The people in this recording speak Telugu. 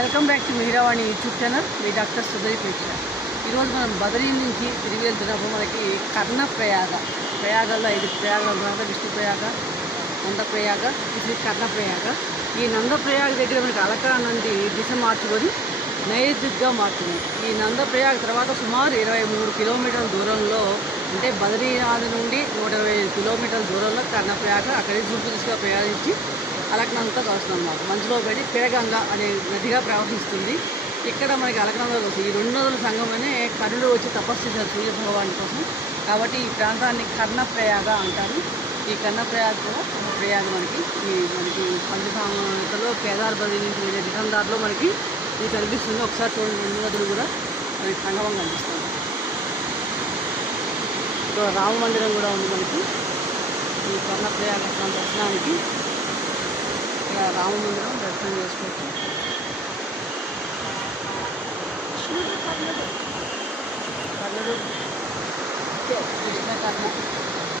Welcome back to Mihiravani YouTube channel. మీ డాక్టర్ సుధరి ప్రేక్ష. ఈరోజు మనం బదరీ నుంచి తిరిగి వెళ్తున్నప్పుడు మనకి ప్రయాగల్లో 5 ప్రయాగాలు తర్వాత విష్ణు ప్రయాగ, నంద ప్రయాగ, ఇది కర్ణ ప్రయాగ. ఈ నంద ప్రయాగ దగ్గర మనకి అలకా నుండి దిశ మార్చుకొని నైరుతిగా మారుతుంది. ఈ నంద ప్రయాగ తర్వాత సుమారు 23 కిలోమీటర్ల దూరంలో, అంటే బద్రీనాథ్ నుండి 125 కిలోమీటర్ల దూరంలో కర్ణ ప్రయాగ, అక్కడికి తూర్పు దిశగా ప్రయాణించి అలకనందతో కలుస్తుంది అన్నమాట. మధ్యలో పడి పిడగంగ అనే నదిగా ప్రవహిస్తుంది. ఇక్కడ మనకి అలకనంద వస్తుంది. ఈ 2 నదుల సంగమనే కర్ణుడు వచ్చి తపస్సు చేశారు సూర్య భగవాన్ కోసం. కాబట్టి ఈ ప్రాంతాన్ని కర్ణప్రయాగ అంటారు. ఈ కర్ణప్రయాగ కూడా ప్రయాగ మనకి పంచసామలో కేదార్ బద్రీ నుంచి వెళ్ళే దిగందారిలో మనకి ఇది కనిపిస్తుంది. ఒకసారి చూడండి, 2 నదులు కూడా మనకి సంగమం కనిపిస్తుంది. ఇక్కడ రామ మందిరం కూడా ఉంది మనకి. ఈ కర్ణప్రయాగ దర్శనానికి ఇక్కడ రామ మందిరం దర్శనం చేసుకోవచ్చు. కర్ణుడు కృష్ణ కర్ణ